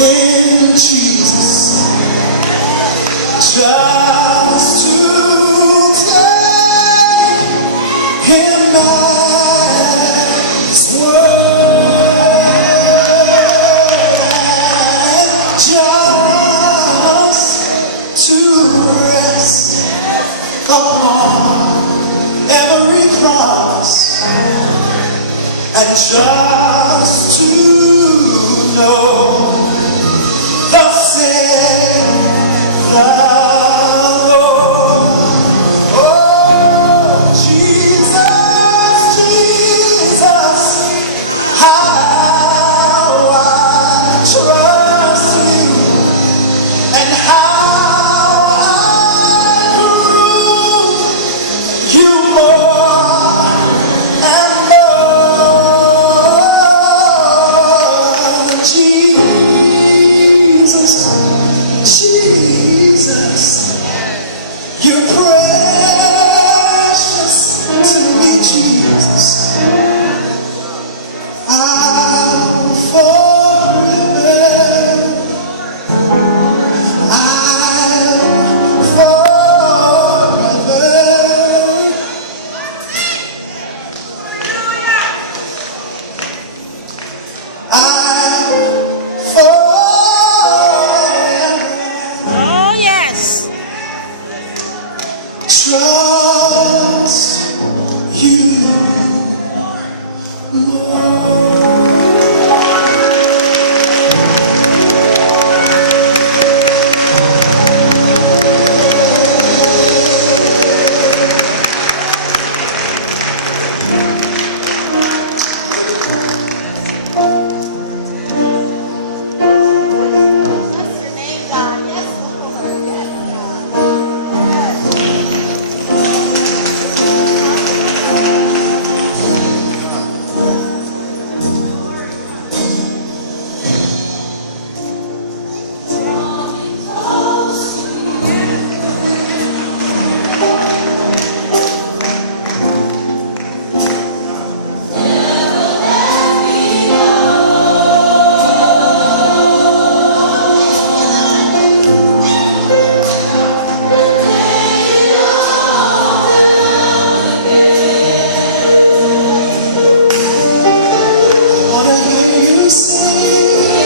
in Jesus, just to take Him at His word, and just to rest upon every promise, and just to know thus saith the Lord. Oh, Jesus, Jesus, how I trust you, and how I prove you more and more. Jesus, you're precious to me, Jesus. I'll forever, Oh, yes. trust you, Lord. Bless your name, God. Yes, Lord. Yes, Wanna hear you say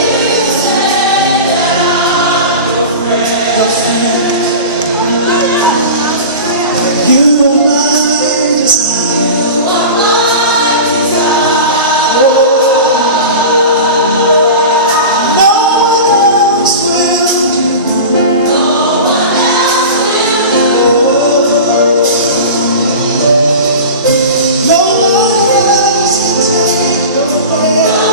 the friend. You are my desire. Oh, no one else will do. No one else can take your place.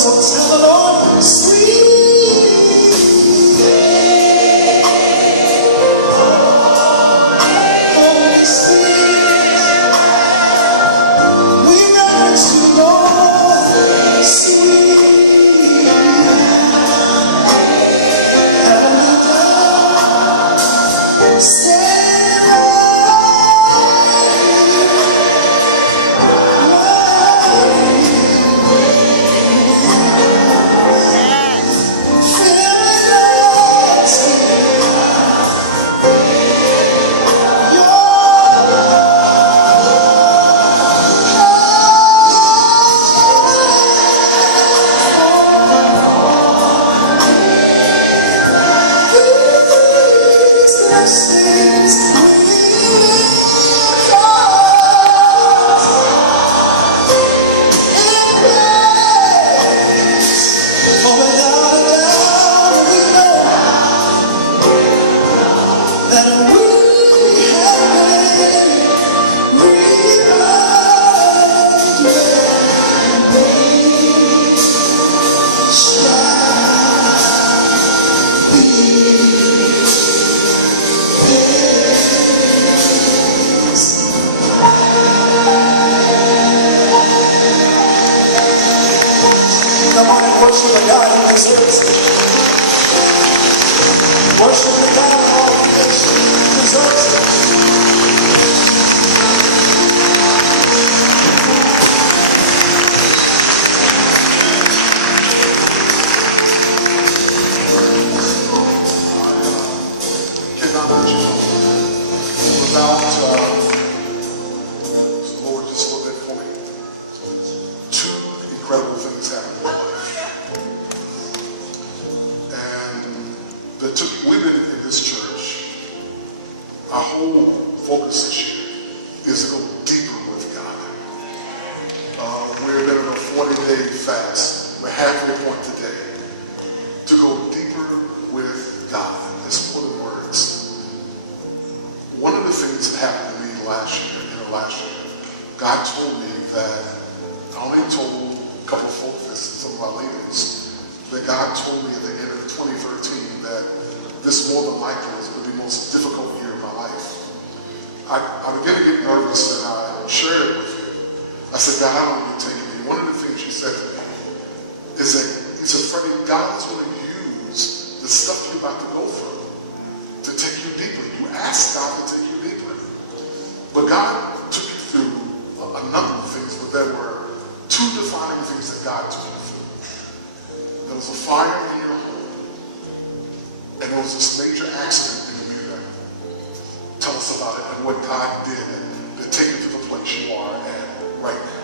So tell the Lord, sweet Holy Spirit, we reverence you, Lord, sweet heavenly dove, stand come on and worship the God who deserves it. Worship the God of all creation who deserves it. Cannot let you know without Lord just a little bit for me. Two incredible things happened in my life. And we've been in this church. Our whole focus this year is to go deeper with God. We've been on a 40-day fast. We're halfway point today. To go deeper with God. It's more than words. One of the things that happened to me last year, God told me that, I only told a couple of folk this, some of our leaders, that God told me at the end of 2013 that this more than likely is going to be the most difficult year of my life. I began to get nervous and I shared it with you. I said, God, I don't even take it. And one of the things you said to me is that, he said, Freddie, God is going to use the stuff you're about to go through to take you deeper. You asked God to take you deeper. But God took you through a number of things, but there were two defining things that God took you through. There was a fire in your home, and there was this major accident in the mirror. Tell us about it and what God did to take you to the place you are at right now.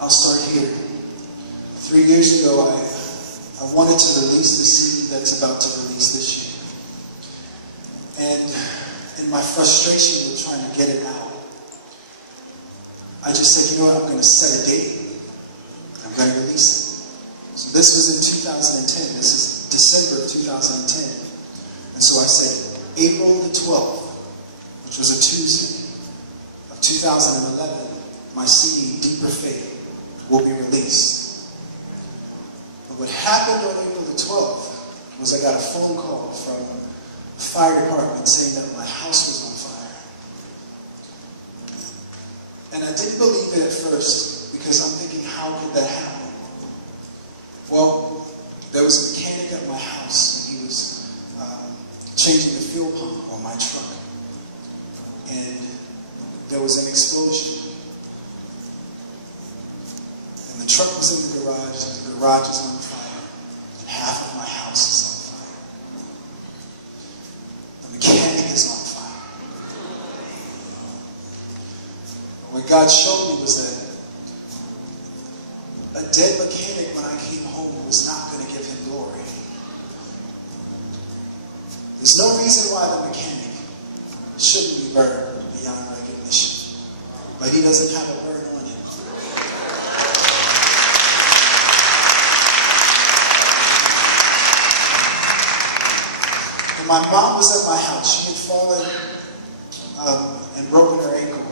I'll start here. 3 years ago, I wanted to release the seed that's about to release this year. And in my frustration with trying to get it out, I just said, you know what, I'm going to set a date. I'm going to release it. So this was in 2010. This is December of 2010. And so I said, April the 12th, which was a Tuesday of 2011, my CD, Deeper Faith, will be released. But what happened on April the 12th was I got a phone call from the fire department saying that my house was on fire. And I didn't believe it at first because I'm thinking, how could that happen? Well, there was a mechanic at my house and he was changing the fuel pump on my truck. And there was an explosion. And the truck was in the garage, and the garage is on fire. And half of my house is on fire. The mechanic is on fire. And what God showed me was that a dead mechanic when I came home was not going to give him glory. There's no reason why the mechanic shouldn't be burned beyond recognition. But he doesn't have a burn on him. And my mom was at my house. She had fallen and broken her ankle.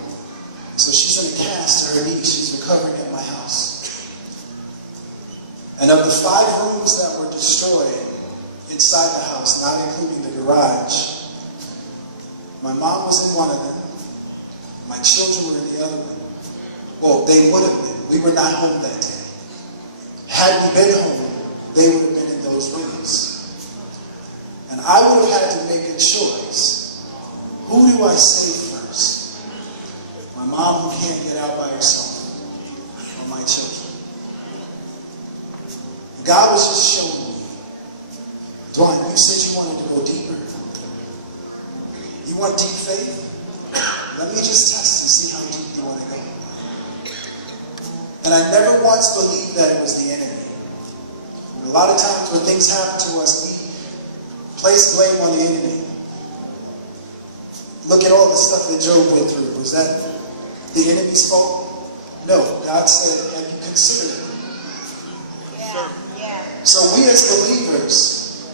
So she's in a cast to her knee. She's recovering at my house. And of the 5 rooms that were destroyed inside the house, not including the garage, my mom was in one of them. My children were in the other one. Well, they would have been. We were not home that day. Had we been home, they would have been in those rooms. And I would have had to make a choice. Who do I save first? My mom who can't get out by herself, or my children? God was just showing me, Duawne, you said you wanted to go deeper. You want deep faith? Let me just test and see how deep you want to go. And I never once believed that it was the enemy. A lot of times when things happen to us, we place blame on the enemy. Look at all the stuff that Job went through. Was that the enemy's fault? No. God said, have you considered it? Yeah. So we as believers,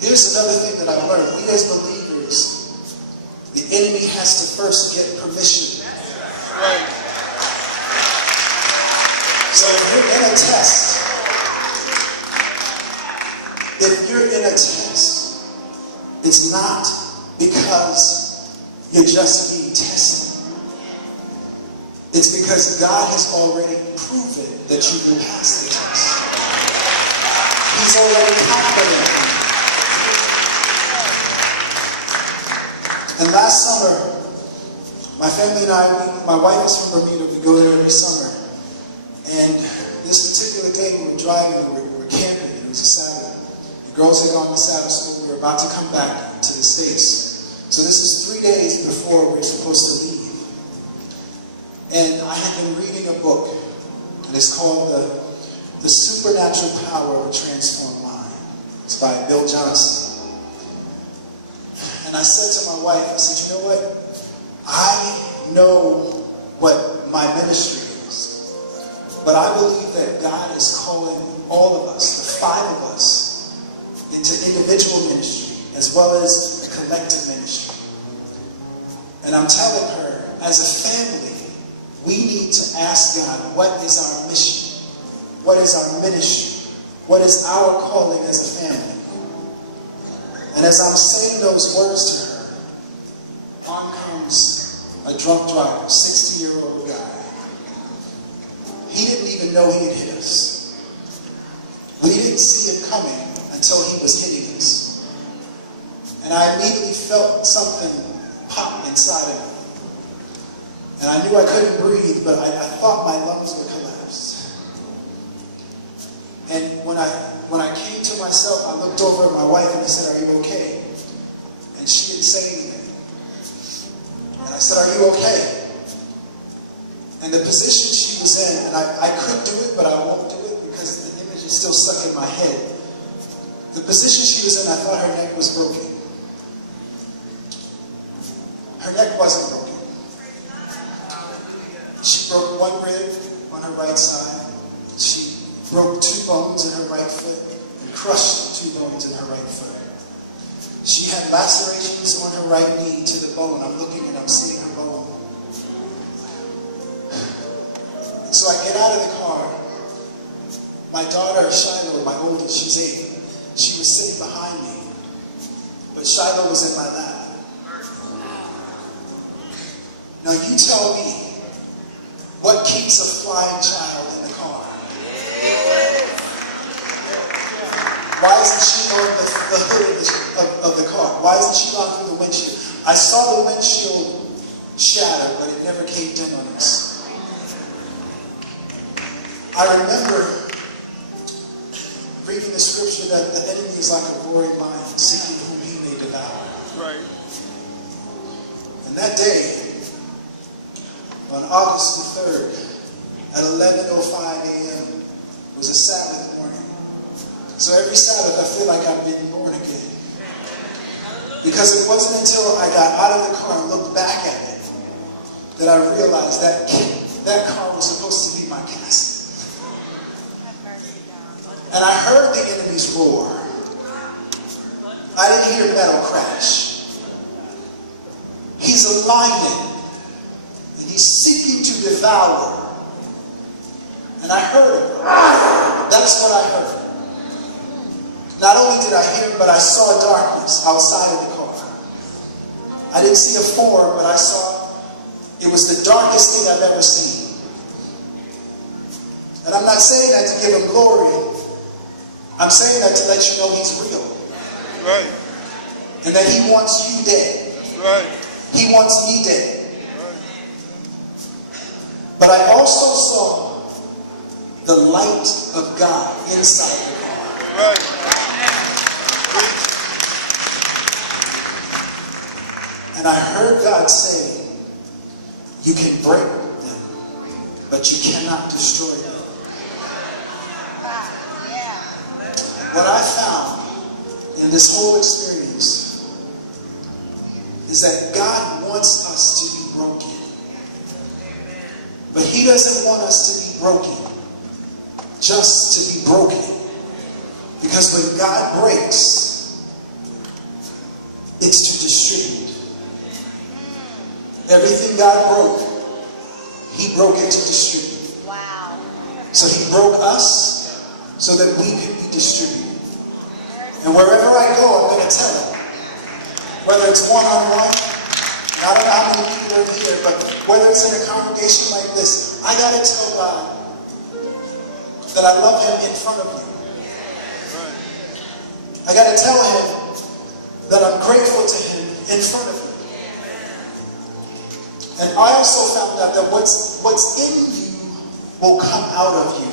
here's another thing that I've learned. We as believers, the enemy has to first get permission. Right. So if you're in a test, it's not because you're just being tested. It's because God has already proven that you can pass the test. He's already confident in you. And last summer, my family and I, my wife is from Bermuda, we go there every summer. And this particular day we were driving, we were camping, it was a Saturday. The girls had gone to Sabbath school, we were about to come back to the States. So this is 3 days before we were supposed to leave. And I had been reading a book, and it's called The Supernatural Power of a Transformed Mind. It's by Bill Johnson. And I said to my wife, I said, you know what? I know what my ministry is. But I believe that God is calling all of us, the 5 of us, into individual ministry as well as a collective ministry. And I'm telling her, as a family, we need to ask God, what is our mission? What is our ministry? What is our calling as a family? And as I'm saying those words to her, on comes a drunk driver, 60-year-old guy. He didn't even know he had hit us. We didn't see it coming until he was hitting us. And I immediately felt something pop inside of me. And I knew I couldn't breathe, but I thought my lungs would collapse. And when I came to myself, I looked over at my wife and I said, are you okay? And she didn't say anything. And I said, are you okay? And the position she was in, and I could do it, but I won't do it because the image is still stuck in my head. The position she was in, I thought her neck was broken. Her neck wasn't broken. She broke 1 rib on her right side. She broke 2 bones in her right foot and crushed 2 bones in her right foot. She had lacerations on her right knee to the bone. I'm looking and I'm seeing her bone. And so I get out of the car. My daughter, Shiloh, my oldest, she's 8. She was sitting behind me. But Shiloh was in my lap. Now you tell me, what keeps a flying child in the car? Why isn't she on the hood of the car? Why isn't she gone through the windshield? I saw the windshield shatter, but it never caved in on us. I remember reading the scripture that the enemy is like a roaring lion, seeking whom he may devour. Right. And that day, on August the 3rd, at 11:05 a.m., was a Sabbath morning. So every Sabbath, I feel like I've been born again. Because it wasn't until I got out of the car and looked back at it that I realized that that car was supposed to be my casket. And I heard the enemy's roar. I didn't hear metal crash. He's a lion, and he's seeking to devour. And I heard him. That's what I heard. Not only did I hear him, but I saw darkness outside of the car. I didn't see a form, but I saw it was the darkest thing I've ever seen. And I'm not saying that to give him glory. I'm saying that to let you know he's real. Right. And that he wants you dead. That's right. He wants me dead. Right. But I also saw the light of God inside the car. Right. And I heard God say, you can break them, but you cannot destroy them. What I found in this whole experience is that God wants us to be broken. But he doesn't want us to be broken just to be broken. Because when God breaks, it's to distribute. Everything God broke, he broke it to distribute. Wow. So he broke us so that we could be distributed. And wherever I go, I'm going to tell him. Whether it's one-on-one, and I don't know how many people are here, but whether it's in a congregation like this, I got to tell God that I love him in front of you. I got to tell him that I'm grateful to him in front of him. And I also found out that what's in you will come out of you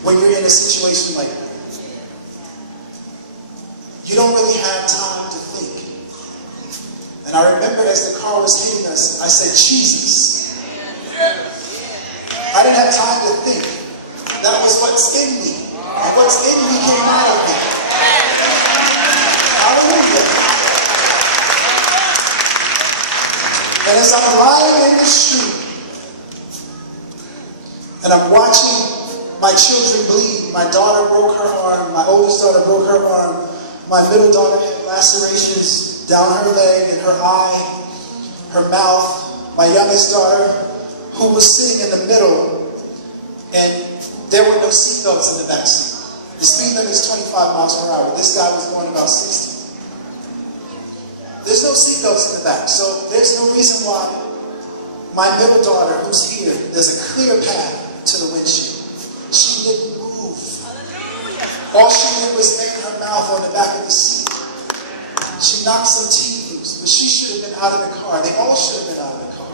when you're in a situation like that. You don't really have time to think. And I remember as the car was hitting us, I said, Jesus. I didn't have time to think. That was what's in me. And what's in me came out of me. Hallelujah. And as I'm lying in the street, and I'm watching my children bleed, my daughter broke her arm, my oldest daughter broke her arm, my middle daughter had lacerations down her leg and her eye, her mouth, my youngest daughter, who was sitting in the middle, and there were no seatbelts in the back seat. The speed limit is 25 miles per hour. This guy was going about 60. There's no seatbelts in the back, so there's no reason why my middle daughter, who's here, there's a clear path to the windshield. She didn't move. All she did was bang her mouth on the back of the seat. She knocked some teeth loose, but she should have been out of the car. They all should have been out of the car.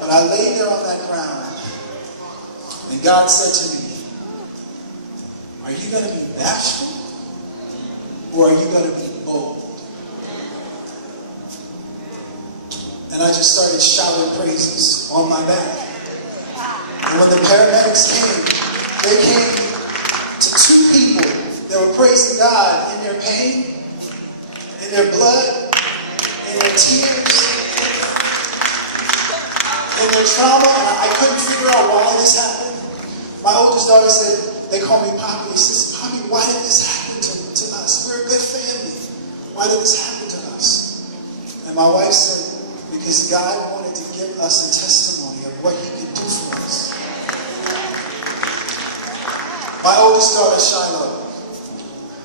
But I laid there on that ground, and God said to me, are you going to be bashful? Or are you going to be bold? And I just started shouting praises on my back. And when the paramedics came, they came to two people that were praising God in their pain, in their blood, in their tears, in their trauma. And I couldn't figure out why this happened. My oldest daughter said, they call me Poppy. She says, Poppy, why did this happen to us? We're a good family. Why did this happen to us? And my wife said, because God wanted to give us a testimony of what he could do for us. My oldest daughter, Shiloh,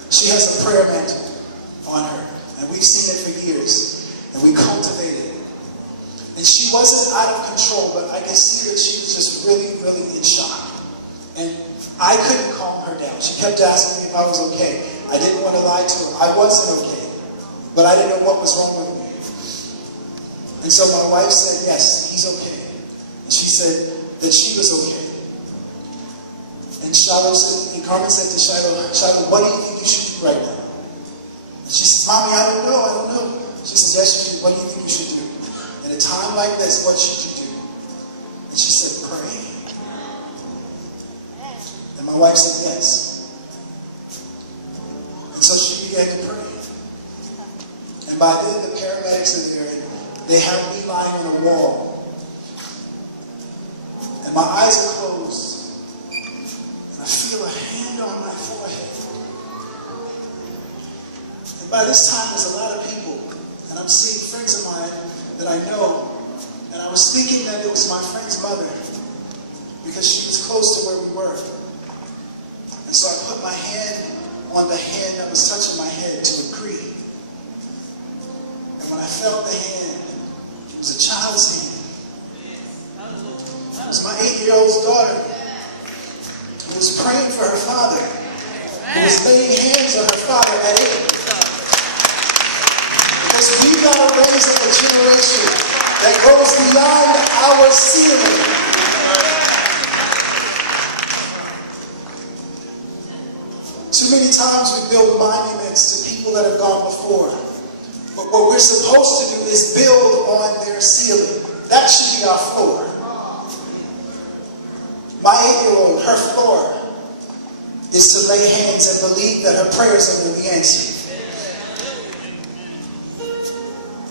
she has a prayer mantle on her. And we've seen it for years. And we cultivated it. And she wasn't out of control, but I could see that she was just really, really in shock. And I couldn't calm her down. She kept asking me if I was okay. I didn't want to lie to her. I wasn't okay. But I didn't know what was wrong with me. And so my wife said, yes, he's okay. And she said that she was okay. And Shiloh said, and Carmen said to Shiloh, what do you think you should do right now? And she said, Mommy, I don't know. She said, yes, you should. What do you think you should do? In a time like this, what should you do? And she said, pray. And my wife said, yes. And so she began to pray. And by then, the paramedics are there, and they have me lying on a wall. And my eyes are closed. And I feel a hand on my forehead. By this time, there's a lot of people, and I'm seeing friends of mine that I know, and I was thinking that it was my friend's mother, because she was close to where we were. And so I put my hand on the hand that was touching my head to agree. And when I felt the hand, it was a child's hand. It was my 8-year-old daughter who was praying for her father, who was laying hands on her father at 8. Because we've got to raise up a generation that goes beyond our ceiling. Too many times we build monuments to people that have gone before. But what we're supposed to do is build on their ceiling. That should be our floor. My 8-year-old, her floor is to lay hands and believe that her prayers are going to be answered.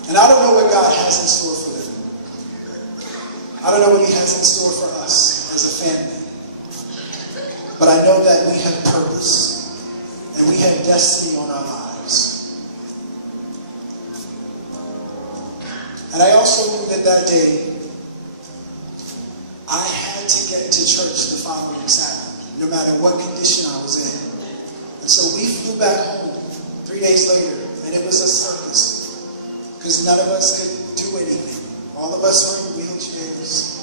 And I don't know what God has in store for them. I don't know what He has in store for us as a family. But I know that we have purpose. And we have destiny on our lives. And I also knew that that day, I had to get to church the following Sabbath, no matter what condition I was in. And so we flew back home 3 days later, and it was a circus, because none of us could do anything. All of us were in wheelchairs.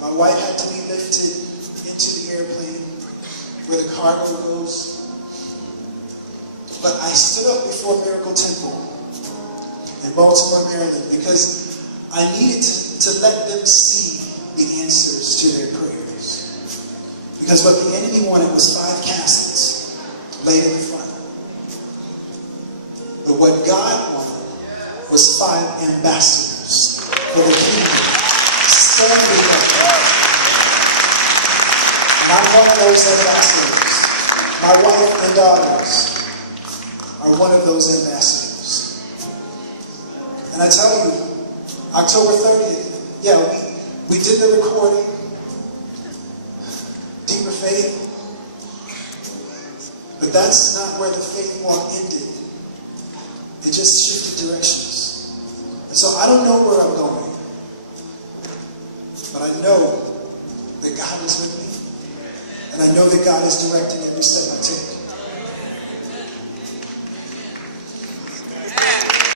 My wife had to be lifted into the airplane where the cargo goes. But I stood up before Miracle Temple in Baltimore, Maryland, because I needed to let them see the answers to their prayers. Because what the enemy wanted was 5 caskets laid in the front. But what God wanted was 5 ambassadors for the kingdom to stand with them. And I'm one of those ambassadors. My wife and daughters are one of those ambassadors. And I tell you, October 30th, we did the recording, Deeper Faith, but that's not where the faith walk ended. It just shifted directions. And so I don't know where I'm going, but I know that God is with me, and I know that God is directing every step I take.